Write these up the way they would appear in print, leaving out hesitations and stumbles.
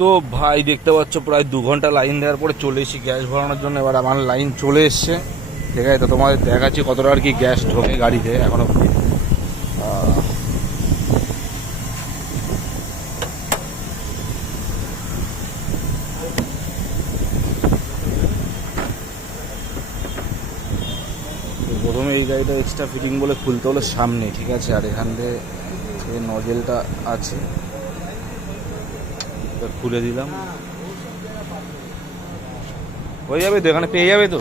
তো ভাই দেখতে পাচ্ছ প্রায় 2 ঘন্টা লাইন দেওয়ার পরে চলে এসেছি গ্যাস ভরানোর জন্য। এবার আমার লাইন চলে এসছে, ঠিক আছে। তো তোমাদের দেখাচ্ছি কতটা আর কি গ্যাস ঢোকে গাড়িতে এখন অব্দি। প্রথমে এই গাড়িটা এক্সট্রা ফিটিং বলে খুলতে হলো সামনে, ঠিক আছে। আর এখান থেকে এই নজেলটা আছে, খুলে দিলাম, হয়ে যাবে তো, এখানে পেয়ে যাবে তো।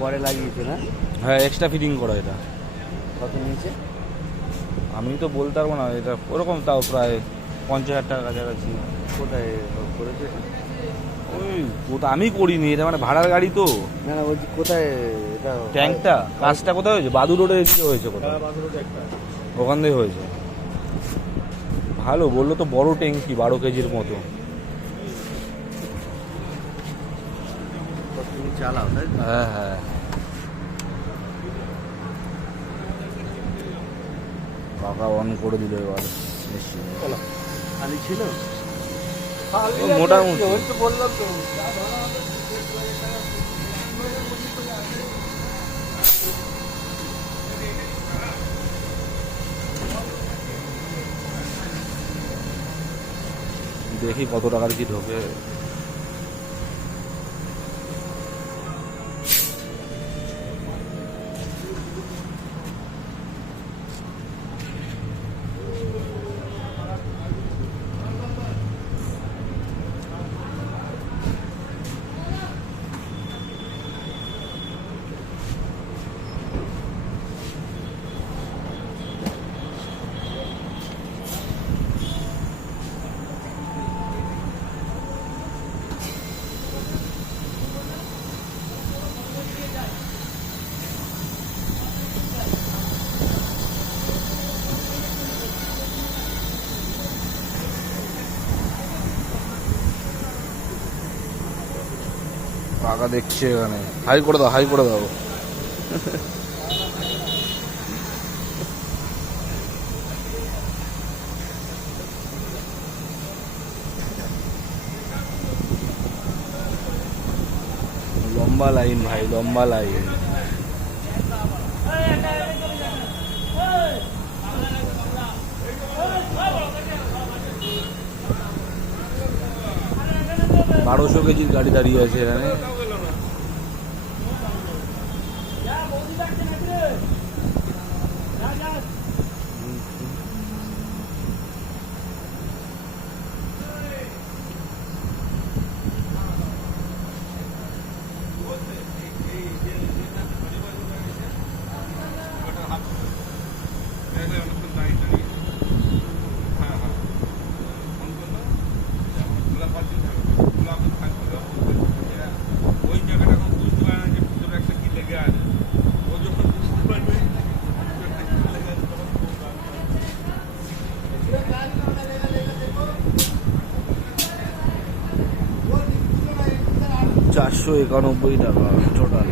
পরে লাগিয়েছে না? হ্যাঁ, এক্সট্রা ফিটিং করা এটা। কত নিয়েছে? আমি তো বলতে পারবো না, এটা ওরকম তাও প্রায় 50,000 টাকার কাছাকাছি। কোথায় করেছে? ওই আমি করিনি, এটা মানে ভাড়ার গাড়ি তো। না না, বলছি কোথায় এটা? ট্যাঙ্কটা কাজটা কোথায় হয়েছে? বাদু রোডে হয়েছে কোথায়? ওখান থেকে হয়েছে। ভালো বললো তো, বড় ট্যাঙ্কি 12 কেজির মতো। তুমি চালাও তাই? হ্যাঁ হ্যাঁ, পাকা অন করে দিল এবার। খালি ছিল মোটামুটি। বললাম তো। দেখি কত টাকার কি ঢোকে। পাকা দেখছে এখানে, হাই করে দাও, হাই করে দাও। লম্বা লাইন ভাই, লম্বা লাইন। বারোশো কেজির গাড়ি দাঁড়িয়ে আছে এখানে। $491 টোটাল।